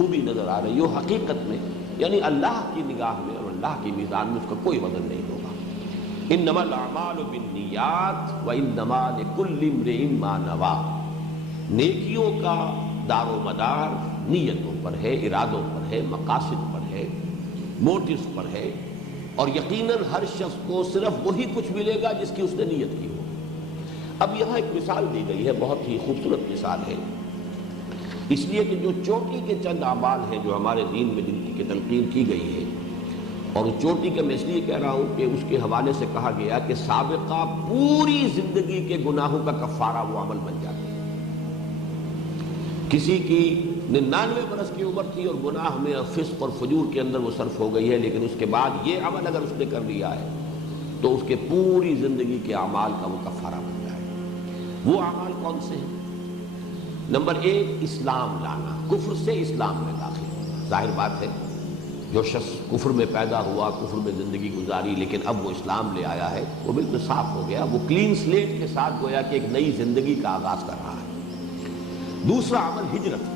خوبی نظر آ رہی ہو، حقیقت میں یعنی اللہ کی نگاہ میں اور اللہ کی میزان میں اس کا کوئی وزن نہیں ہوگا۔ انما الاعمال بالنیات وانما لکل امرئ ما نویٰ، نیکیوں کا دار و مدار نیتوں پر ہے، ارادوں پر ہے، مقاصد پر ہے، موٹیوز پر ہے، اور یقیناً ہر شخص کو صرف وہی کچھ ملے گا جس کی اس نے نیت کی ہو۔ اب یہاں ایک مثال دی گئی ہے، بہت ہی خوبصورت مثال ہے، اس لیے کہ جو چوٹی کے چند اعمال ہیں جو ہمارے دین میں جن کی تلقین کی گئی ہے، اور اس چوٹی کا میں اس لیے کہہ رہا ہوں کہ اس کے حوالے سے کہا گیا کہ سابقہ پوری زندگی کے گناہوں کا کفارہ وہ عمل بن جاتا ہے۔ کسی کی 99 برس کی عمر تھی اور گناہ میں فسق اور فجور کے اندر وہ صرف ہو گئی ہے، لیکن اس کے بعد یہ عمل اگر اس نے کر لیا ہے تو اس کے پوری زندگی کے اعمال کا وہ کفارہ بن جائے۔ وہ اعمال کون سے ہیں؟ نمبر 1، اسلام لانا، کفر سے اسلام میں داخل ہونا۔ ظاہر بات ہے جو شخص کفر میں پیدا ہوا، کفر میں زندگی گزاری، لیکن اب وہ اسلام لے آیا ہے، وہ بالکل صاف ہو گیا، وہ کلین سلیٹ کے ساتھ گویا کہ ایک نئی زندگی کا آغاز کر رہا ہے۔ دوسرا عمل ہجرت،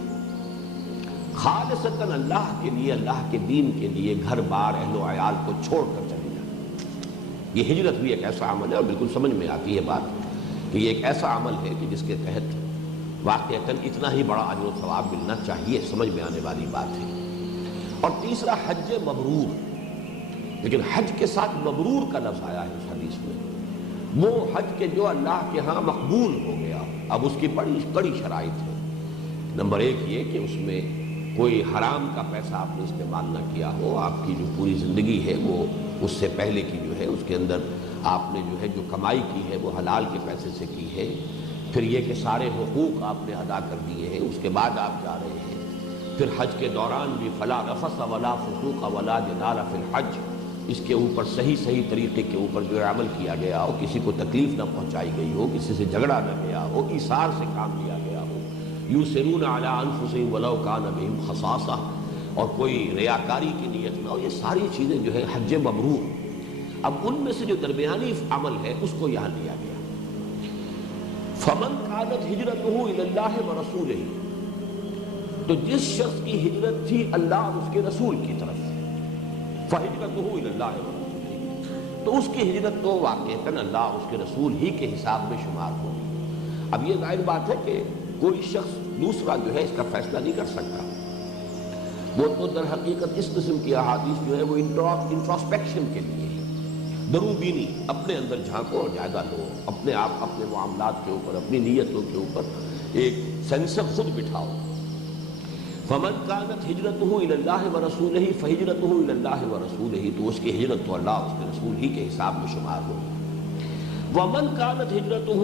خالصتاً اللہ کے لیے، اللہ کے دین کے لیے گھر بار اہل و عیال کو چھوڑ کر چلے جانا۔ یہ ہجرت بھی ایک ایسا عمل ہے، اور بالکل سمجھ میں آتی ہے بات کہ یہ ایک ایسا عمل ہے کہ جس کے تحت واقعتاً اتنا ہی بڑا اجر و ثواب ملنا چاہیے، سمجھ میں آنے والی بات ہے۔ اور تیسرا حج مبرور، لیکن حج کے ساتھ مبرور کا لفظ آیا ہے اس حدیث میں، وہ حج کے جو اللہ کے ہاں مقبول ہو گیا۔ اب اس کی بڑی کڑی شرائط ہے۔ نمبر 1 یہ کہ اس میں کوئی حرام کا پیسہ آپ نے استعمال نہ کیا ہو، آپ کی جو پوری زندگی ہے وہ اس سے پہلے کی جو ہے اس کے اندر آپ نے جو ہے جو کمائی کی ہے وہ حلال کے پیسے سے کی ہے۔ پھر یہ کہ سارے حقوق آپ نے ادا کر دیے ہیں، اس کے بعد آپ جا رہے ہیں۔ پھر حج کے دوران بھی فلا رفث ولا فسوق ولا جدال فی الحج، اس کے اوپر صحیح طریقے کے اوپر جو عمل کیا گیا ہو، کسی کو تکلیف نہ پہنچائی گئی ہو، کسی سے جھگڑا نہ گیا ہو، ایثار سے کام لیا گیا ہو، یؤثرون علی انفسہم ولو کان بہم خصاصہ، اور کوئی ریاکاری کی نیت نہ ہو۔ یہ ساری چیزیں جو ہے حج مبرور۔ اب ان میں سے جو درمیانی عمل ہے اس کو یہاں لیا گیا، فمن کانت ہجرتہ الی اللہ ورسولہ، تو جس شخص کی ہجرت تھی اللہ اور اس کے رسول کی طرف، فہجرتہ الی اللہ ورسولہ، تو اس کی ہجرت تو واقعتاً اللہ اور اس کے رسول ہی کے حساب میں شمار ہوگی۔ اب یہ ظاہر بات ہے کہ کوئی شخص دوسرا جو ہے اس کا فیصلہ نہیں کر سکتا، وہ تو در حقیقت اس قسم کی احادیث جو ہے وہ انٹراسپیکشن کے لیے ہے، دروبینی، اپنے اندر جھانکو اور جائزہ لو، اپنے آپ اپنے معاملات کے اوپر، اپنی نیتوں کے اوپر ایک سینسر خود بٹھاؤ۔ فمن کانت ہجرتہ الی اللہ ورسولہ فہجرتہ الی اللہ ورسولہ، تو اس کی ہجرت تو اللہ اور اس کے رسول ہی کے حساب میں شمار ہو۔ ومن کانت ہجرتہ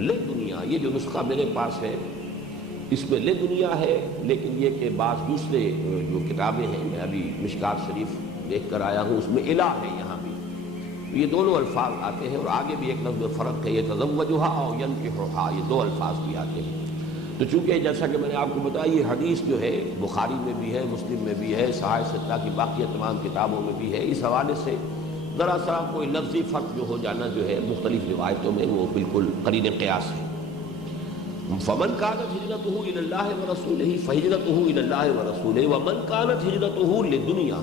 لدنیا، یہ جو نسخہ میرے پاس ہے اس میں لدنیا ہے، لیکن یہ کہ بعض دوسرے جو کتابیں ہیں، میں ابھی مشکات شریف دیکھ کر آیا ہوں، اس میں الہ ہے یہاں بھی، یہ دونوں الفاظ آتے ہیں، اور آگے بھی ایک لفظ فرق ہے، یتزوجھا اور ینکحھا، یہ 2 الفاظ بھی آتے ہیں۔ تو چونکہ جیسا کہ میں نے آپ کو بتایا یہ حدیث جو ہے بخاری میں بھی ہے، مسلم میں بھی ہے، صحاح ستہ کی باقی تمام کتابوں میں بھی ہے، اس حوالے سے ذرا سا کوئی لفظی فرق جو ہو جانا جو ہے مختلف روایتوں میں وہ بالکل قرین قیاس ہے۔ فمن کانت ہجرتہ الی اللہ ورسولہ فہجرتہ الی اللہ ورسولہ ومن کانت ہجرتہ لدنیا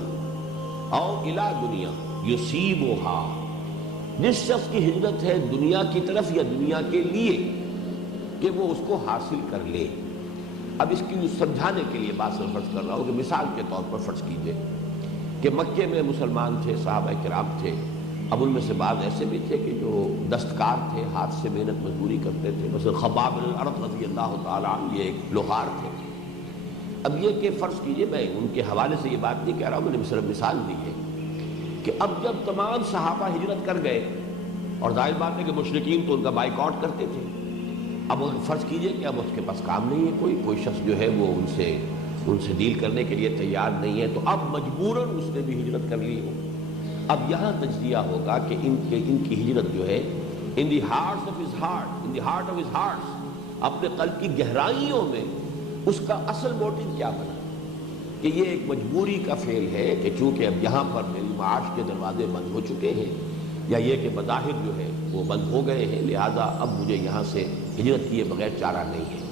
او الی دنیا یصیبھا، جس شخص کی ہجرت ہے دنیا کی طرف یا دنیا کے لیے کہ وہ اس کو حاصل کر لے۔ اب اس کی سمجھانے کے لیے بات فرض کر رہا ہوں کہ مثال کے طور پر فرض کیجئے کہ مکے میں مسلمان تھے، صحابہ کرام تھے، اب ان میں سے بعض ایسے بھی تھے کہ جو دستکار تھے، ہاتھ سے محنت مزدوری کرتے تھے، مثلا خباب بن الارت رضی اللہ تعالیٰ عنہ، یہ ایک لوہار تھے۔ اب یہ کہ فرض کیجئے، میں ان کے حوالے سے یہ بات نہیں کہہ رہا ہوں، میں نے صرف مثال دی ہے کہ اب جب تمام صحابہ ہجرت کر گئے، اور ظاہر بات ہے کہ مشرکین تو ان کا بائیکاٹ کرتے تھے، اب فرض کیجئے کہ اب اس کے پاس کام نہیں ہے، کوئی شخص جو ہے وہ ان سے ڈیل کرنے کے لیے تیار نہیں ہے، تو اب مجبوراً اس نے بھی ہجرت کر لی ہو۔ اب یہاں تجزیہ ہوگا کہ ان کی ہجرت جو ہے in the hearts of his heart, in the heart of his hearts, اپنے قلب کی گہرائیوں میں اس کا اصل موٹیو کیا بنا، کہ یہ ایک مجبوری کا فعل ہے کہ چونکہ اب یہاں پر میری معاش کے دروازے بند ہو چکے ہیں، یا یہ کہ بظاہر جو ہے وہ بند ہو گئے ہیں، لہذا اب مجھے یہاں سے ہجرت کیے بغیر چارہ نہیں ہے۔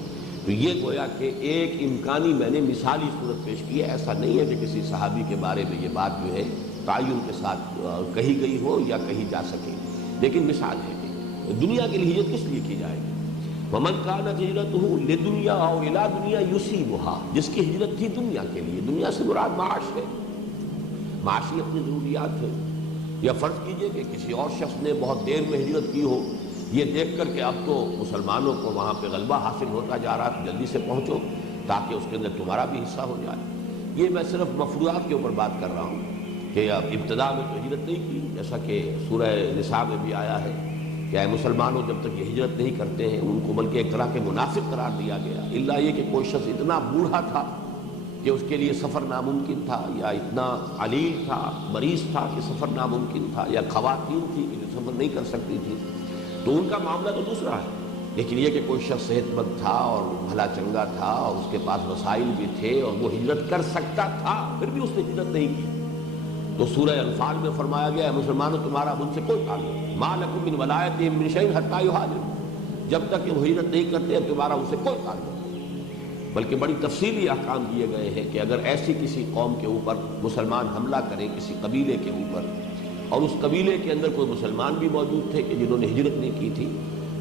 تو یہ گویا کہ ایک امکانی میں نے مثالی صورت پیش کی ہے. ایسا نہیں ہے کہ کسی صحابی کے بارے میں یہ بات جو ہے تعین کے ساتھ کہی گئی ہو یا کہی جا سکے، لیکن مثال ہے کہ دنیا کے لیے ہجرت کس لیے کی جائے گی. وَمَنْ كَانَتْ هِجْرَتُهُ لِدُنْيَا أَوْ إِلَىٰ دُنْيَا يُصِيبُهَا، جس کی ہجرت تھی دنیا کے لیے، دنیا سے مراد معاش ہے، معاشی اپنی ضروریات ہے. یا فرض کیجئے کہ کسی اور شخص نے بہت دیر میں ہجرت کی ہو، یہ دیکھ کر کہ اب تو مسلمانوں کو وہاں پہ غلبہ حاصل ہوتا جا رہا ہے، جلدی سے پہنچو تاکہ اس کے اندر تمہارا بھی حصہ ہو جائے. یہ میں صرف مفروضات کے اوپر بات کر رہا ہوں کہ اب ابتدا میں تو ہجرت نہیں کی، جیسا کہ سورہ نساء میں بھی آیا ہے کہ اے مسلمانوں جب تک یہ ہجرت نہیں کرتے ہیں ان کو بلکہ ایک طرح کے منافق قرار دیا گیا، الا یہ کہ کوئی شخص اتنا بوڑھا تھا کہ اس کے لیے سفر ناممکن تھا، یا اتنا علیل تھا، مریض تھا کہ سفر ناممکن تھا، یا خواتین تھی کہ جو سفر نہیں کر سکتی تھی، تو ان کا معاملہ تو دوسرا ہے. لیکن یہ کہ کوئی شخص صحت مند تھا اور بھلا چنگا تھا اور اس کے پاس وسائل بھی تھے اور وہ ہجرت کر سکتا تھا، پھر بھی اس نے ہجرت نہیں کی، تو سورہ انفال میں فرمایا گیا ہے مسلمانوں تمہارا ان سے کوئی تعلق نہیں، ما لکم من ولایتہم من شیء حتی یہاجروا، جب تک کہ وہ ہجرت نہیں کرتے تمہارا ان سے کوئی تعلق نہیں. بلکہ بڑی تفصیلی احکام دیے گئے ہیں کہ اگر ایسی کسی قوم کے اوپر مسلمان حملہ کریں، کسی قبیلے کے اوپر، اور اس قبیلے کے اندر کوئی مسلمان بھی موجود تھے کہ جنہوں نے ہجرت نہیں کی تھی،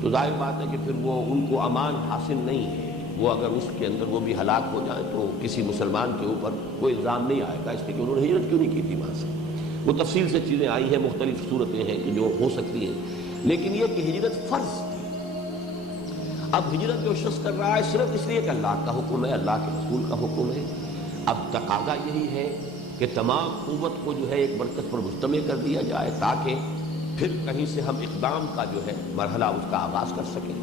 تو ظاہر بات ہے کہ پھر وہ ان کو امان حاصل نہیں ہے. وہ اگر اس کے اندر وہ بھی ہلاک ہو جائیں تو کسی مسلمان کے اوپر کوئی الزام نہیں آئے گا اس لیے کہ انہوں نے ہجرت کیوں نہیں کی تھی وہاں سے. وہ تفصیل سے چیزیں آئی ہیں، مختلف صورتیں ہیں کہ جو ہو سکتی ہیں، لیکن یہ کہ ہجرت فرض تھی. اب ہجرت جو شخص کر رہا ہے صرف اس لیے کہ اللہ کا حکم ہے، اللہ کے رسول کا حکم ہے. اب تقاضا یہی ہے کہ تمام قوت کو جو ہے ایک مرکز پر مجتمع کر دیا جائے تاکہ پھر کہیں سے ہم اقدام کا جو ہے مرحلہ اس کا آغاز کر سکیں.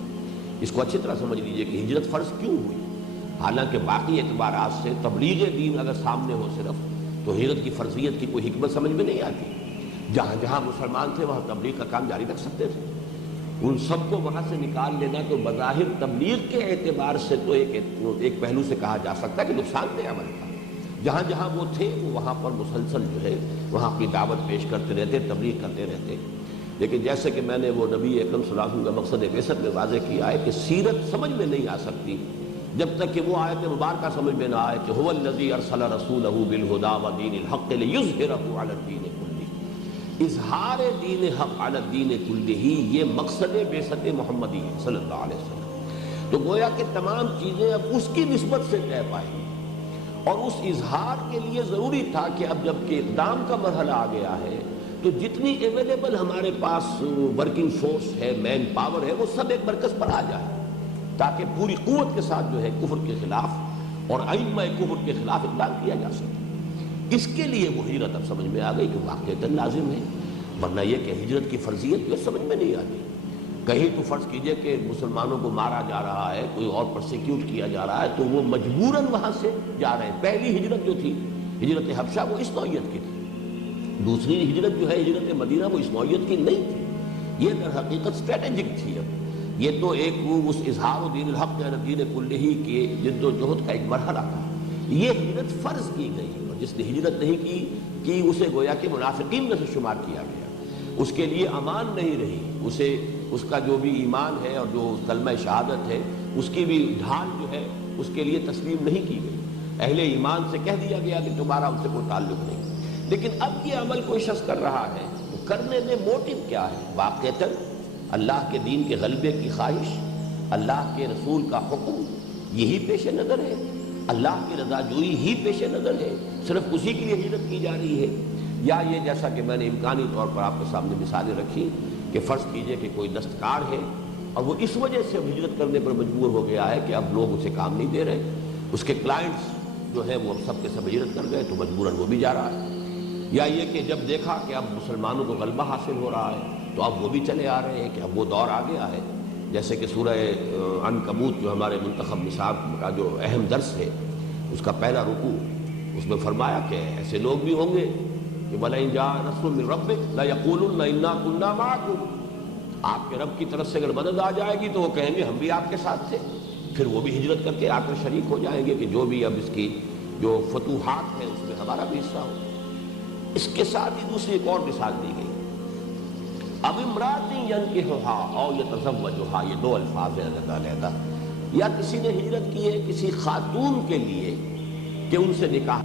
اس کو اچھی طرح سمجھ لیجئے کہ ہجرت فرض کیوں ہوئی. حالانکہ باقی اعتبارات سے تبلیغ دین اگر سامنے ہو صرف تو ہجرت کی فرضیت کی کوئی حکمت سمجھ میں نہیں آتی. جہاں جہاں مسلمان تھے وہاں تبلیغ کا کام جاری رکھ سکتے تھے. ان سب کو وہاں سے نکال لینا تو بظاہر تبلیغ کے اعتبار سے تو ایک پہلو سے کہا جا سکتا ہے کہ نقصان دہ عمل تھا. جہاں جہاں وہ تھے وہ وہاں پر مسلسل جو ہے وہاں اپنی دعوت پیش کرتے رہتے، تبلیغ کرتے رہتے. لیکن جیسے کہ میں نے وہ نبی اکرم صلی اللہ علیہ وسلم کا مقصد بعثت میں واضح کیا ہے کہ سیرت سمجھ میں نہیں آ سکتی جب تک کہ وہ آیت مبارکہ سمجھ میں نہ آئے کہ هو الذی ارسل رسولہ بالہدی ودین الحق لیظہرہ علی الدین کلہ. اظہار دین حق علی الدین کلہ یہ مقصد بعثت محمدی صلی اللہ علیہ وسلم. تو گویا کہ تمام چیزیں اب اس کی نسبت سے طے پائیں اور اس اظہار کے لیے ضروری تھا کہ اب جب کہ اقدام کا مرحلہ آ گیا ہے تو جتنی اویلیبل ہمارے پاس ورکنگ فورس ہے، مین پاور ہے، وہ سب ایک مرکز پر آ جائے تاکہ پوری قوت کے ساتھ جو ہے کفر کے خلاف اور ائمہ کفر کے خلاف اقدام کیا جا سکے. اس کے لیے وہ ہجرت اب سمجھ میں آ گئی کہ واقعتاً لازم ہے، ورنہ یہ کہ ہجرت کی فرضیت جو سمجھ میں نہیں آتی. کہیں تو فرض کیجئے کہ مسلمانوں کو مارا جا رہا ہے، کوئی اور پرسیکیوٹ کیا جا رہا ہے تو وہ مجبوراً وہاں سے جا رہے ہیں. پہلی ہجرت جو تھی ہجرت حبشہ وہ اس نوعیت کی تھی، دوسری ہجرت جو ہے ہجرت مدینہ وہ اس نوعیت کی نہیں تھی. یہ در حقیقت اسٹریٹجک تھی. اب یہ تو ایک اس اظہار دین الحق علی الدین کلہ کے جد و جہد کا ایک مرحلہ تھا. یہ ہجرت فرض کی گئی اور جس نے ہجرت نہیں کی اسے گویا کہ منافقین میں سے شمار کیا گیا. اس کے لیے امان نہیں رہی، اسے اس کا جو بھی ایمان ہے اور جو کلمہ شہادت ہے اس کی بھی ڈھال جو ہے اس کے لیے تسلیم نہیں کی گئی. اہل ایمان سے کہہ دیا گیا کہ تمہارا ان سے کوئی تعلق نہیں. لیکن اب یہ عمل کوئی شخص کر رہا ہے تو کرنے میں موٹیو کیا ہے؟ واقعتاً اللہ کے دین کے غلبے کی خواہش، اللہ کے رسول کا حکم یہی پیش نظر ہے، اللہ کی رضا جوئی ہی پیش نظر ہے، صرف اسی کے لیے ہجرت کی جا رہی ہے. یا یہ جیسا کہ میں نے امکانی طور پر آپ کے سامنے مثالیں رکھی کہ فرض کیجئے کہ کوئی دستکار ہے اور وہ اس وجہ سے ہجرت کرنے پر مجبور ہو گیا ہے کہ اب لوگ اسے کام نہیں دے رہے، اس کے کلائنٹس جو ہے وہ سب کے سب ہجرت کر گئے تو مجبوراً وہ بھی جا رہا ہے. یا یہ کہ جب دیکھا کہ اب مسلمانوں کو غلبہ حاصل ہو رہا ہے تو اب وہ بھی چلے آ رہے ہیں کہ اب وہ دور آ گیا ہے. جیسے کہ سورہ عنکبوت جو ہمارے منتخب نصاب کا جو اہم درس ہے اس کا پہلا رکوع، اس میں فرمایا کہ ایسے لوگ بھی ہوں گے کہ وَلَئِن جَاءَ نَصْرٌ مِّن رَّبِّكَ لَيَقُولُنَّ إِنَّا كُنَّا مَعَكُمْ. آپ کے رب کی طرف سے اگر مدد آ جائے گی تو وہ کہیں گے ہم بھی آپ کے ساتھ تھے. پھر وہ بھی ہجرت کر کے آ کر شریک ہو جائیں گے کہ جو بھی اب اس کی جو فتوحات ہیں اس میں ہمارا بھی حصہ ہو. اس کے ساتھ ہی دوسری ایک اور مثال دی گئی، اب امرأۃ ینکحھھا او یتزوجھا، یہ دو الفاظ ہیں علیحدہ. یا کسی نے ہجرت کی ہے کسی خاتون کے لیے کہ ان سے نکاح